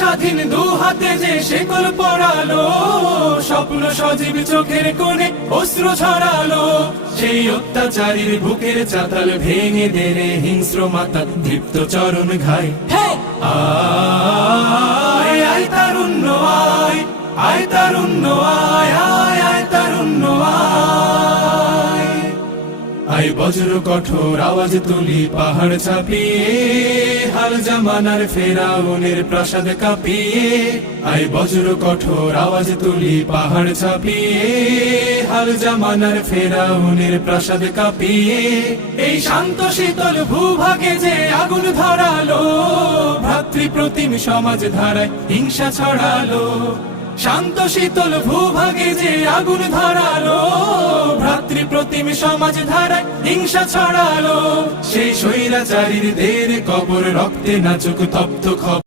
স্বাধীন দু হাতে যে শেকল পড়ালো, স্বপ্ন সজীব চোখের কোণে অস্ত্র ছড়ালো। সেই অত্যাচারীর বুকের চাতাল ভেঙে দেরে হিংস্র মাতা দীপ্ত চরণ ঘাই। আয় আয় তারুণ্য আয়, আয় তারুণ্য আয়, আয় আয় তারুণ্য আয়। আয় বজ্র কঠোর আওয়াজ তুলি পাহাড় ছাপিয়ে, হাল জামানার ফেরাউনের প্রাসাদ কাঁপিয়ে। আয় বজ্র কঠোর আওয়াজ তুলি পাহাড় ছাপিয়ে, হাল জামানার ফেরাউনের প্রাসাদ কাঁপিয়ে। এই শান্ত শীতল ভূভাগে যে আগুন ধরালো, ভ্রাতৃপ্রতিম সমাজ ধারায় হিংসা ছড়ালো। শান্ত শীতল ভূভাগে যে আগুন ধরালো, ভ্রাতৃপ্রতিম সমাজ ধারায় হিংসা ছড়ালো। সেই স্বৈরাচারীর দের কবর রক্তে নাচুক তপ্ত খবর।